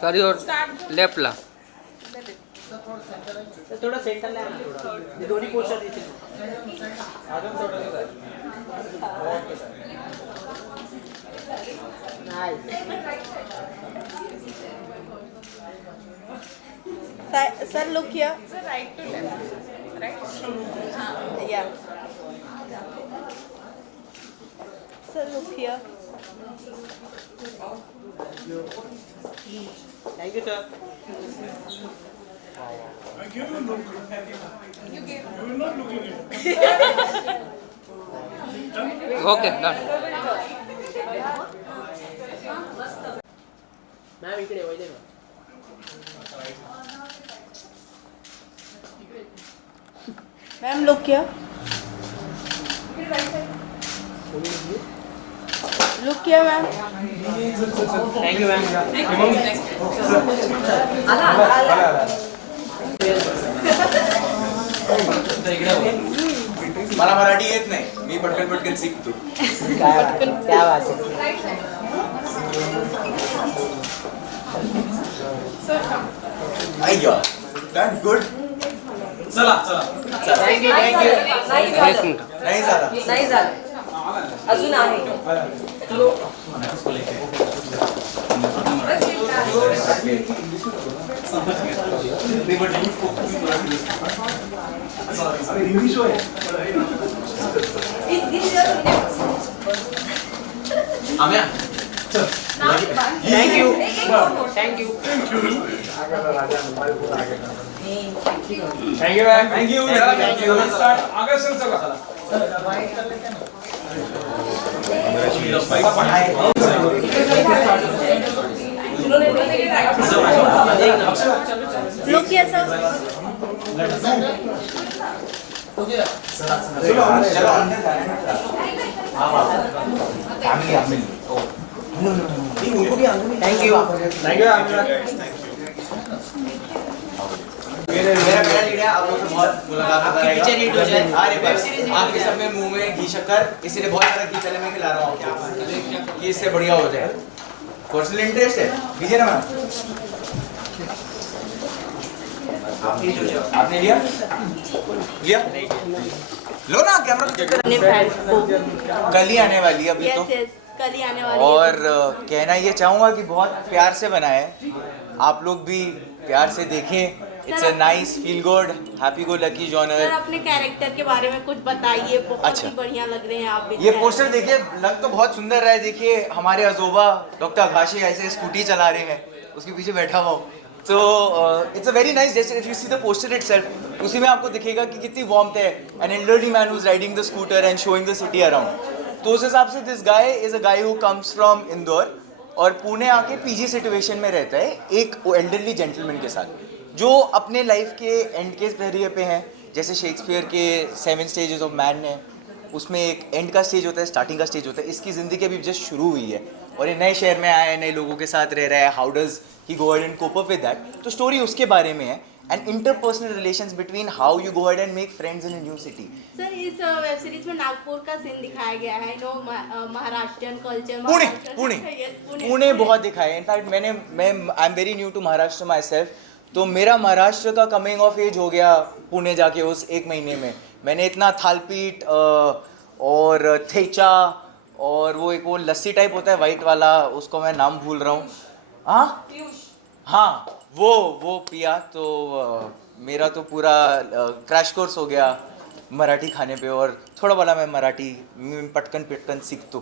Sorry और left ला थोड़ा centre ला ये दोन्ही पोस्टर दिसतील अजून थोडं Sir, look here. Sir, right to left. Right? Yeah. Sir, look here. Thank you, sir. I gave you a look. You gave. You were not looking at it. Okay done ma'am इकडे वैदे Ma'am, look here. Look here, ma'am. Thank you ma'am मला मराठी येत नाही मी पटकन पटकन शिकतो क्या बात है अय्या दॅट गुड चला चला थँक्यू थँक्यू एक मिनिट नाही झाला नाही झालं अजून आहे आम्या thank you thank you thank you ma'am thank you आगे सर चला Look here, sir. चलो अंदर थँक्यू मेरा मेरा लीड है आप लोग से बहुत मुलाकात होता रहेगा पीछे लीड हो जाए अरे वेब सीरीज आपके सब में मुंह में घी शक्कर इसीलिए बहुत सारा घी पहले मैं खिला रहा हूँ कि इससे बढ़िया हो जाए पर्सनल इंटरेस्ट है लीजिए ना मैम आपने लिया लिया लो ना कैमरा अपने friends को. कल ही आने वाली है अभी तो Yes, yes. कल ही आने वाली और है. कहना ये चाहूँगा कि बहुत प्यार से बना है आप लोग भी प्यार से देखें it's a nice feel good happy go lucky sir, genre अपने कैरेक्टर के बारे में कुछ बताइए. बहुत अच्छा. ही बढ़िया लग रहे हैं आप. ये पोस्टर देखिए लग तो बहुत सुंदर रहा है देखिए हमारे अजोबा डॉक्टर आकाशी ऐसे स्कूटी चला रहे हैं उसके पीछे बैठा हुआ हूँ तो इट्स अ वेरी नाइस जैसे you see the poster itself उसी में आपको दिखेगा कि कितनी वार्मथ है an elderly man who is riding the scooter and showing the city around तो उस हिसाब से this guy is a guy who comes from Indore और पुणे आके पीजी सिचुएशन में रहता है एक एल्डरली जेंटलमैन के साथ जो अपने लाइफ के एंड के जरिए पे हैं जैसे शेक्सपियर के 7 स्टेजेस ऑफ मैन है उसमें एक एंड का स्टेज होता है स्टार्टिंग का स्टेज होता है इसकी ज़िंदगी अभी जस्ट शुरू हुई है और ये नए शहर में आया है नए लोगों के साथ रह रहा है how does he go ahead and cope up with that तो स्टोरी उसके बारे में है and interpersonal relations between how you go ahead and make friends in a new city sir, इस वेब सीरीज में नागपुर का सीन दिखाया गया है. No Maharashtrian culture. पुणे पुणे बहुत दिखाया है इनफैक्ट मैं I am very new to Maharashtra myself तो मेरा महाराष्ट्र का कमिंग ऑफ एज हो गया पुणे जाके उस 1 महीने में मैंने इतना थालपीट और थेचा और वो एक वो लस्सी टाइप होता है वाइट वाला उसको मैं नाम भूल रहा हूँ हाँ वो पिया तो मेरा तो पूरा क्रैश कोर्स हो गया मराठी खाने पे और थोड़ा बोला मैं मराठी पटकन सीख तो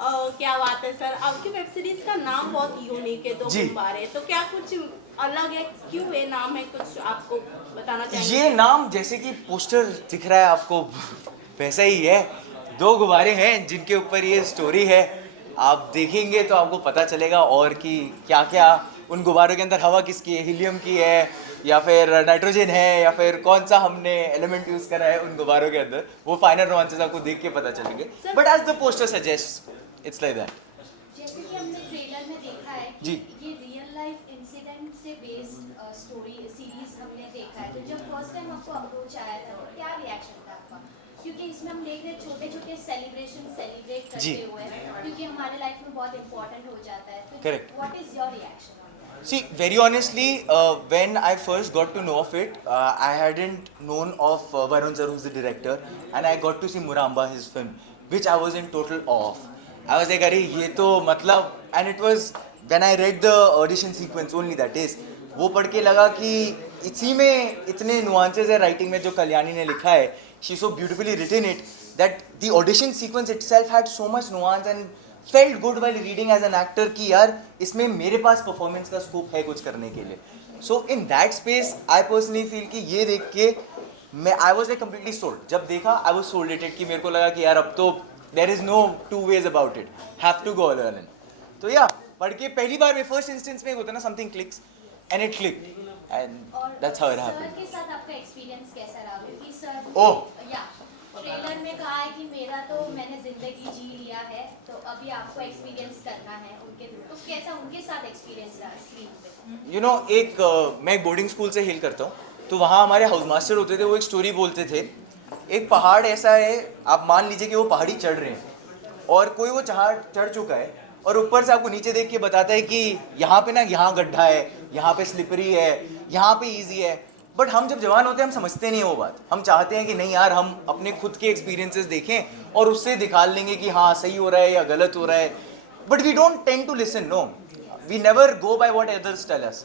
क्या बात है सर, आपकी वेब सीरीज का नाम बहुत यूनिक है, दो जी। गुब्बारे, तो क्या कुछ अलग है, क्यों ये नाम है, कुछ आपको बताना चाहेंगे? ये नाम जैसे कि पोस्टर दिख रहा है आपको वैसा ही है। दो गुब्बारे हैं जिनके ऊपर ये स्टोरी है। आप देखेंगे तो आपको पता चलेगा और कि क्या क्या उन गुब्बारों के अंदर हवा किसकी है, हीलियम की है या फिर नाइट्रोजन है या फिर कौन सा हमने एलिमेंट यूज करा है उन गुब्बारों के अंदर। वो फाइनल रोमांसेस आपको देख के पता चलेंगे, but as the poster suggest it's like that. जैसे कि हमने ट्रेलर में देखा है कि जी। ये रियल लाइफ इंसिडेंट से बेस्ड स्टोरी सीरीज हमने देखा है, तो जब फर्स्ट टाइम आपको अप्रोच आया था तो क्या रिएक्शन था आपका? क्योंकि इसमें हम देख रहे हैं छोटे छोटे सेलिब्रेट जी। करते हुए, क्योंकि हमारे लाइफ में बहुत इंपॉर्टेंट हो जाता है, तो Correct. What is your reaction? See, very honestly, when I first got to know of it, I hadn't known of Varun sir, who's the director, and I got to see Muramba, his film, which I was in total awe of. I was like, अरे ये तो मतलब, and it was when I read the audition sequence only, that is, वो पढ़ के लगा कि इसी में इतने nuances है writing में जो कल्याणी ने लिखा है. She so beautifully written it that the audition sequence itself had so much nuance and felt good while reading as an actor कि यार इसमें मेरे पास परफॉर्मेंस का स्कोप है कुछ करने के लिए. So in that space I personally feel कि ये देख के मैं I was like completely sold. जब देखा आई वॉज सोल्ड इट कि मेरे को लगा कि यार अब तो there is no two ways about it, have to go learn. तो या पढ़ के पहली बार में फर्स्ट इंस्टेंस में होता है ना, something clicks and it clicked and that's how it happened. Sir के साथ आपका एक्सपीरियंस कैसा रहा? क्योंकि सर ओह. या ट्रेलर में कहा है कि मेरा तो मैंने जिंदगी जी लिया है, तो अभी आपको एक्सपीरियंस करना है उनके, तो कैसा उनके साथ एक्सपीरियंस रहा स्क्रीन पे? यू नो एक मैं एक बोर्डिंग स्कूल से हेल करता हूँ, तो वहाँ हमारे हाउस मास्टर होते थे, वो एक स्टोरी बोलते थे. एक पहाड़ ऐसा है, आप मान लीजिए कि वो पहाड़ी चढ़ रहे हैं और कोई वो चढ़ चुका है और ऊपर से आपको नीचे देख के बताता है कि यहाँ पे ना यहाँ गड्ढा है, यहाँ पे स्लिपरी है, यहाँ पे ईजी है. बट हम जब जवान होते हैं हम समझते नहीं वो बात. हम चाहते हैं कि नहीं यार हम अपने खुद के एक्सपीरियंसेस देखें और उससे दिखा लेंगे कि हाँ सही हो रहा है या गलत हो रहा है. But we don't tend to listen, no, we never go by what others tell us.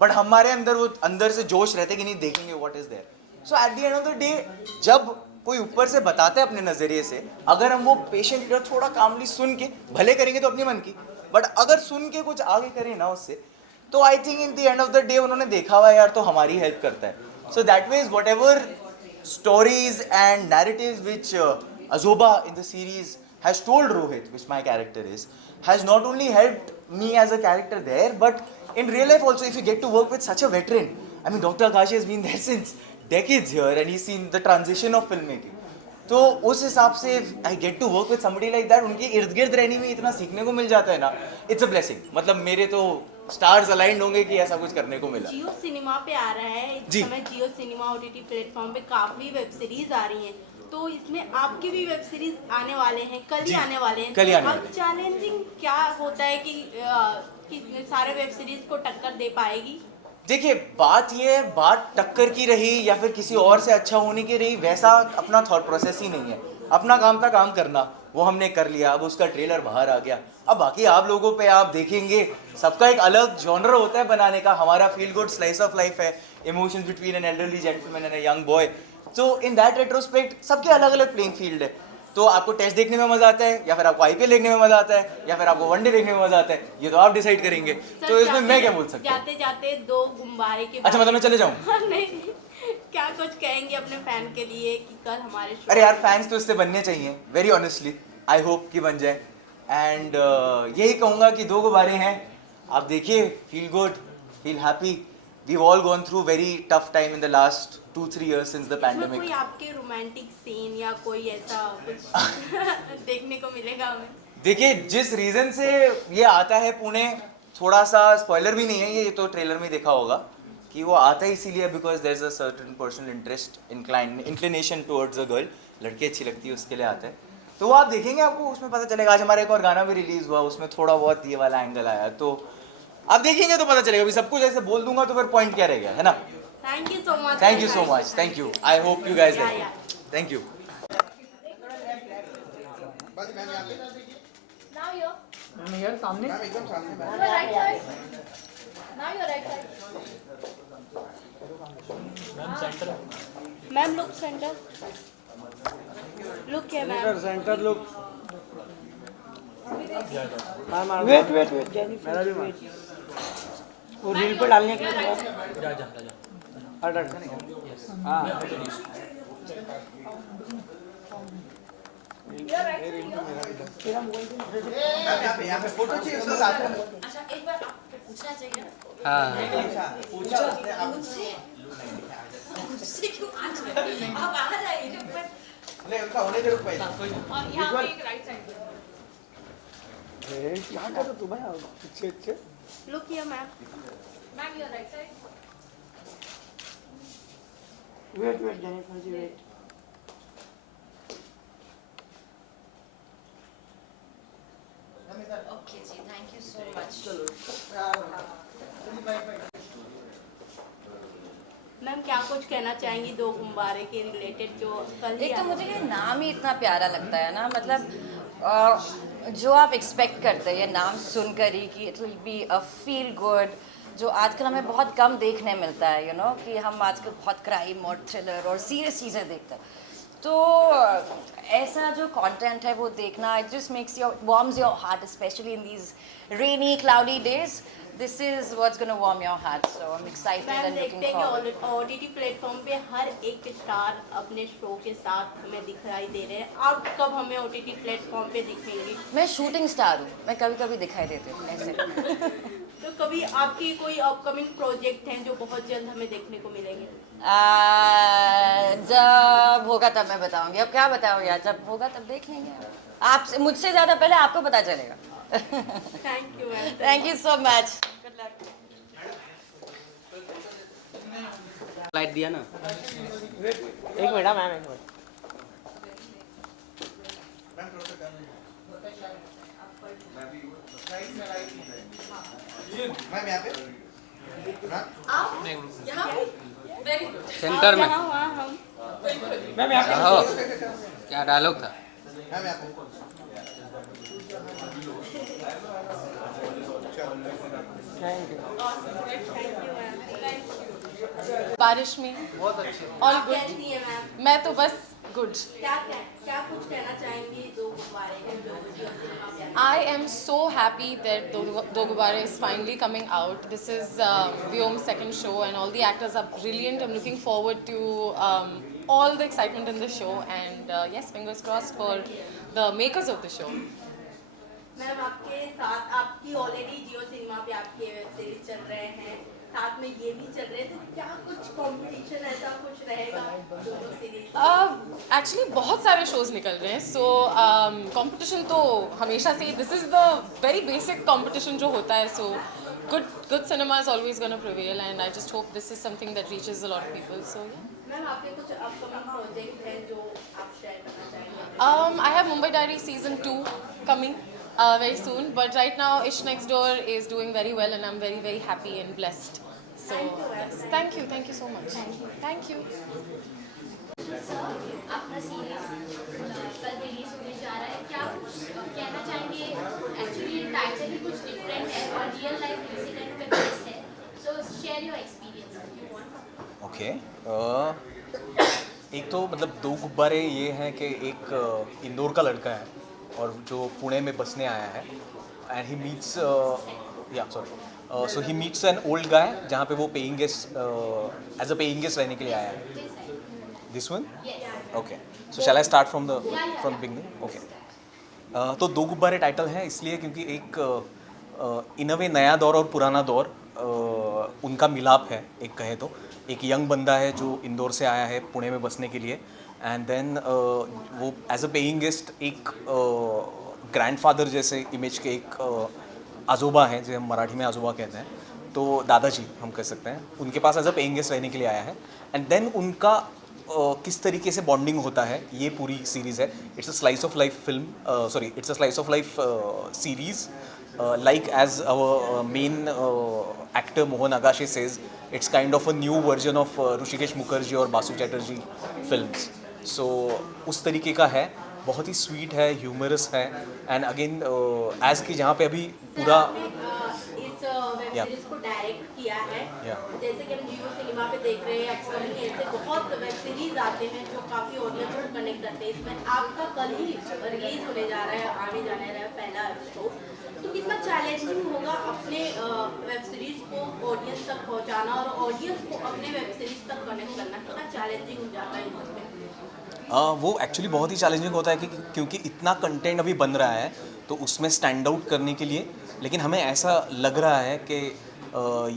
But हमारे अंदर वो अंदर से जोश रहता है कि नहीं देखेंगे what is there. So at the end of the day जब कोई ऊपर से बताता है अपने नज़रिए से, अगर हम वो पेशेंट थोड़ा कामली सुन के भले करेंगे तो अपने मन की, बट अगर सुन के कुछ आगे करें ना उससे, तो I think in the end of the day उन्होंने देखा हुआ यार तो हमारी हेल्प करता है. So that means whatever stories and narratives which Ajoba in the series has told Rohit, which my character is, has not only helped me as a character there, but in real life also, if you get to work with such a veteran, I mean Dr. Akashi has been there since decades here and he's seen the transition of filmmaking. तो उस हिसाब से I get to work with somebody like that, उनके इर्द गिर्द रहने में इतना सीखने को मिल जाता है ना, it's a blessing. मतलब मेरे तो स्टार्स अलाइंड होंगे कि ऐसा कुछ करने को मिला. जियो सिनेमा पे आ रहा है इस जी. समय, जियो सिनेमा ओटीटी प्लेटफॉर्म पे काफी वेब सीरीज आ रही हैं, तो इसमें आपकी भी वेब सीरीज आने वाले हैं, कल ही जी. आने वाले हैं. कल ही तो आने अब वाले हैं. चैलेंजिंग क्या होता है कि सारे वेब सीरीज को टक्कर दे पाएगी? देखिए बात ये है, बात टक्कर की रही या फिर किसी और से अच्छा होने की रही, वैसा अपना थॉट प्रोसेस ही नहीं है. अपना काम था काम करना, वो हमने कर लिया, अब उसका ट्रेलर बाहर आ गया. अब बाकी आप लोगों पे आप देखेंगे, सबका एक अलग जॉनर होता है बनाने का. हमारा feel good slice of life है, emotions between an elderly gentleman and a young boy. So in that retrospect सबके अलग अलग प्लेइंग फील्ड है. तो आपको टेस्ट देखने में मजा आता है या फिर आपको आईपीएल देखने में मजा आता है या फिर आपको वनडे देखने में मजा आता है, ये तो आप डिसाइड करेंगे. तो इसमें मैं क्या बोल सकता हूँ. जाते जाते दो गुब्बारे के अच्छा मतलब मैं चले जाऊँ? नहीं, क्या कुछ कहेंगे अपने फैन के लिए कि कल हमारे शो? अरे यार फैंस तो इससे बनने चाहिए, वेरी ऑनेस्टली आई होप कि बन जाए. एंड यही कहूँगा कि दो गुब्बारे हैं, आप देखिए, feel good, feel happy. We've all gone through very tough time in the last 2-3 years since the इसमें pandemic. कोई आपके रोमांटिक सीन या कोई ऐसा कुछ देखने को मिलेगा हमें? देखिए जिस रीज़न से ये आता है पुणे, थोड़ा सा स्पॉइलर भी नहीं है, ये तो ट्रेलर में देखा होगा कि वो आता है इसीलिए because there is a certain personal interest, inclination towards a girl, लड़की अच्छी लगती है उसके लिए आता है. तो वो आप देखेंगे, आपको उसमें पता चलेगा. आज हमारा एक और गाना भी रिलीज़ हुआ, उसमें थोड़ा बहुत ये वाला एंगल आया, तो आप देखेंगे तो पता चलेगा. अभी सब कुछ ऐसे बोल दूंगा तो फिर पॉइंट क्या रह गया, है ना. Thank you so much. Thank you so much. Thank you. I hope you guys like. Thank you. Now you're ma'am यार सामने your right side. Now your right side. Ma'am look centre, look है ma'am. Centre look. Wait wait wait मेरा भी मार वो reel पे डालने के लिए जा जा जा ऑर्डर हाँ यहाँ पे फोटो चाहिए उसके साथ में। अच्छा एक बार आपको पूछना चाहिए हाँ मुझसे क्यों पूछ रहे हैं? आप आ जाइए but नहीं उनका होने दे रुक भाई। और यहाँ पे एक राइट साइड यहाँ करो तू भाई अच्छे अच्छे look here ma'am. Ma'am your right side wait wait Jennifer ji wait okay ji thank you so much ma'am क्या कुछ कहना चाहेंगी दो गुब्बारे के रिलेटेड जो कल ही एक तो आया? मुझे ये नाम ही इतना प्यारा लगता है ना, मतलब जो आप एक्सपेक्ट करते हैं ये नाम सुनकर ही कि it will be a feel good, जो आजकल हमें बहुत कम देखने मिलता है, यू नो कि हम आजकल बहुत क्राइम और थ्रिलर और सीरियस चीज़ें देखते हैं, तो ऐसा जो कंटेंट है वो देखना it just makes your warms your heart, specially in these rainy cloudy days. This is what's going to warm your heart, so I'm excited ma'am and looking देखते हैं forward. कि OTT प्लेटफॉर्म पे हर एक star अपने show के साथ हमें दिखाई दे रहे हैं। आप कब हमें OTT प्लेटफॉर्म पे दिखेंगी? मैं शूटिंग स्टार हूँ, मैं कभी कभी दिखाई देती हूँ ऐसे. तो कभी आपकी कोई अपकमिंग प्रोजेक्ट हैं जो बहुत जल्द हमें देखने को मिलेंगे? जब होगा तब मैं बताऊंगी, अब क्या बताऊँ यार, जब होगा तब देख लेंगे. आपसे मुझसे ज़्यादा पहले आपको पता चलेगा. Thank you ma'am. Thank you so much. Light दिया ना। एक मिनट मैम एक मिनट मैम यहाँ पे आप यहाँ पे वेरी गुड सेंटर में। यहाँ वहाँ हम मैम यहाँ पे आओ क्या डायलॉग था? मैम यहाँ पे थैंक यू बारिश में बहुत अच्छे ऑल आप गुड. कैसी हैं मैम? मैं तो बस गुड. क्या कुछ कहना चाहेंगी दो गुब्बारे के जो जियो सिनेमा पे आए? I am so happy that Do Gubare is finally coming out. This is Vyom's second show and all the actors are brilliant. I'm looking forward to all the excitement in the show and yes, fingers crossed for the makers of the show. Ma'am आपके साथ आपकी already जियो cinema पे आपके web series चल रहे हैं, साथ में ये भी चल रहे हैं, तो क्या कुछ कंपटीशन ऐसा कुछ रहेगा दोनों सीरीज? एक्चुअली बहुत सारे शोज निकल रहे हैं, सो कंपटीशन तो हमेशा से, this is the very basic competition जो होता है, सो good cinema is always going to prevail and I just hope this is something that reaches a lot of people, so yeah. Ma'am आपके कुछ upcoming project हैं जो आप share करना चाहेंगे? I have Mumbai Diaries season 2 coming very soon, but right now Ish Next Door is doing very well and I'm very very happy and blessed. So yes, thank you so much. Thank you. Sir आपका series कल release होने जा रहा है, क्या कुछ कहना चाहेंगे? एक्चुअली टाइटल ही कुछ डिफरेंट है और रियल लाइफ इंसिडेंट पे बेस्ड है, सो share your experience if you want. Okay एक तो मतलब दो गुब्बारे ये हैं कि एक इंदौर का लड़का है और जो पुणे में बसने आया है and he meets so he meets an old guy जहाँ पे वो paying guest as a paying guest रहने के लिए आया है. This one okay so shall I start from beginning. Okay तो दो गुब्बारे टाइटल है इसलिए क्योंकि एक इन अ वे नया दौर और पुराना दौर उनका मिलाप है. एक कहे तो एक यंग बंदा है जो इंदौर से आया है पुणे में बसने के लिए एंड देन वो एज अ पेइंग गेस्ट एक ग्रैंडफादर जैसे इमेज के एक आजोबा हैं, जो हम मराठी में आजोबा कहते हैं, तो दादाजी हम कह सकते हैं, उनके पास एज अ पेइंग गेस्ट रहने के लिए आया है एंड देन उनका किस तरीके से बॉन्डिंग होता है ये पूरी सीरीज़ है. It's a slice of life film, sorry it's a slice of life series. Like as our main actor Mohan Agashe says, it's kind of a new version of Hrishikesh Mukherjee और Basu Chatterjee films. So उस तरीके का है, बहुत ही sweet है, humerus है and again as कि जहाँ पे अभी पूरा इस वेब Yeah. सीरीज को डायरेक्ट किया है। Yeah. जैसे कि हम जियो सिनेमा पे देख रहे हैं, अपकमिंग ऐसे बहुत वेब सीरीज आते हैं जो काफी ऑडियंस को कनेक्ट करते हैं। इसमें आपका कल ही रिलीज होने जा रहा है, आने जाने रहा है पहला एपिसोड, तो कितना चैलेंजिंग होगा अपने वेब सीरीज को ऑडियंस तक पहुंचाना और ऑडियंस को अपने वेब सीरीज तक कनेक्ट करना, कितना चैलेंजिंग हो जाता है इसमें? वो एक्चुअली बहुत ही चैलेंजिंग होता है क्योंकि इतना कंटेंट अभी बन रहा है तो उसमें स्टैंड आउट करने के लिए, लेकिन हमें ऐसा लग रहा है कि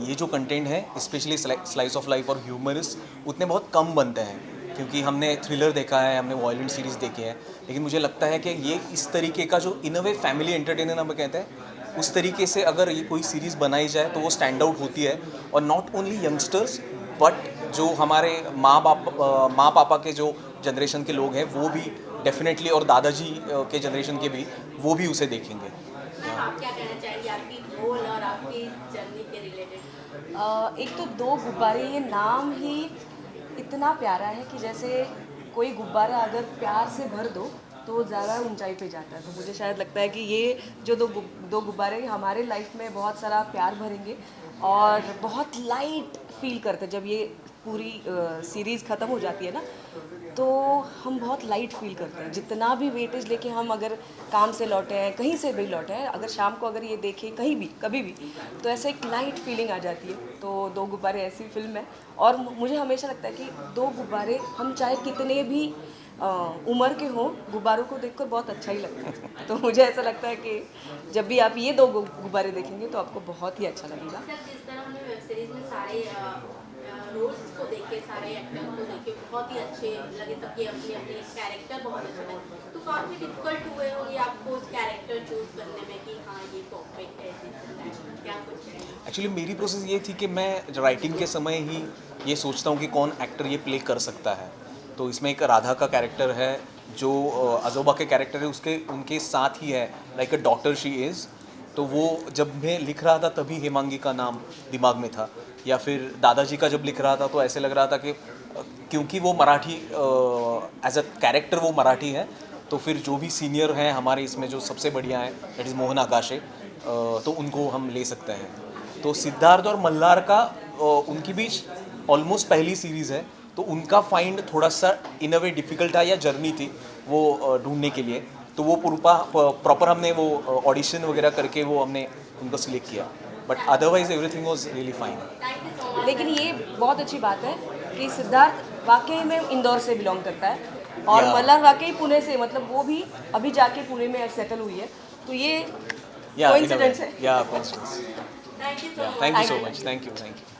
ये जो कंटेंट है स्पेशली स्लाइस ऑफ लाइफ और ह्यूमरस उतने बहुत कम बनते हैं, क्योंकि हमने थ्रिलर देखा है, हमने वायलेंट सीरीज़ देखी है, लेकिन मुझे लगता है कि ये इस तरीके का जो इन अ वे फैमिली एंटरटेनर हम कहते हैं, उस तरीके से अगर ये कोई सीरीज़ बनाई जाए तो वो स्टैंड आउट होती है। और नॉट ओनली यंगस्टर्स बट जो हमारे माँ पापा के जो जनरेशन के लोग हैं वो भी डेफिनेटली, और दादाजी के जनरेशन के भी, वो भी उसे देखेंगे। आप क्या कहना चाहेंगे आपकी रोल और आपकी जर्नी के रिलेटेड? एक तो दो गुब्बारे, ये नाम ही इतना प्यारा है कि जैसे कोई गुब्बारा अगर प्यार से भर दो तो वो ज़्यादा ऊंचाई पे जाता है। तो मुझे शायद लगता है कि ये जो दो गुब्बारे हमारे लाइफ में बहुत सारा प्यार भरेंगे और बहुत लाइट फील करते हैं। जब ये पूरी सीरीज़ ख़त्म हो जाती है ना, तो हम बहुत लाइट फील करते हैं। जितना भी वेटेज लेके हम अगर काम से लौटे हैं, कहीं से भी लौटे हैं, अगर शाम को अगर ये देखें कहीं भी कभी भी, तो ऐसे एक लाइट फीलिंग आ जाती है। तो दो गुब्बारे ऐसी फिल्म है और मुझे हमेशा लगता है कि दो गुब्बारे, हम चाहे कितने भी उम्र के हों, गुब्बारों को देखकर बहुत अच्छा ही लगता है। तो मुझे ऐसा लगता है कि जब भी आप ये दो गुब्बारे देखेंगे तो आपको बहुत ही अच्छा लगेगा। सर, जिस तरह हमने वेब सीरीज में सारे रोल्स को देखे, सारे एक्टर को देखे, बहुत ही अच्छे लगे, सबके अपने अपने कैरेक्टर बहुत अच्छे लगे, तो काफ़ी डिफिकल्ट हुए होंगे आपको उस कैरेक्टर चूज करने में कि हाँ ये परफेक्ट है, क्या कुछ है? एक्चुअली मेरी प्रोसेस ये थी कि मैं राइटिंग के समय ही ये सोचता हूँ कि कौन एक्टर ये प्ले कर सकता है। तो इसमें एक राधा का कैरेक्टर है जो अजोबा के कैरेक्टर है उनके साथ ही है, like a daughter she is. तो वो जब मैं लिख रहा था तभी हेमांगी का नाम दिमाग में था, या फिर दादाजी का जब लिख रहा था तो ऐसे लग रहा था कि क्योंकि वो मराठी एज अ कैरेक्टर वो मराठी है, तो फिर जो भी सीनियर हैं हमारे इसमें जो सबसे बढ़िया हैं दैट इज़ मोहन आकाशे, तो उनको हम ले सकते हैं। तो सिद्धार्थ और मल्हार का उनकी बीच ऑलमोस्ट पहली सीरीज़ है, तो उनका फाइंड थोड़ा सा इन अ वे डिफ़िकल्ट था या जर्नी थी वो ढूंढने के लिए। तो वो प्रॉपर हमने वो ऑडिशन वगैरह करके वो हमने उनको सिलेक्ट किया, but otherwise everything was really fine. लेकिन ये बहुत अच्छी बात है कि सिद्धार्थ वाकई में इंदौर से बिलोंग करता है और मल्हार वाकई पुणे से, मतलब वो भी अभी जाके पुणे में सेटल हुई है, तो ये कोइंसिडेंस है। या coincidence. Thank you so much. Thank you so much. Thank you.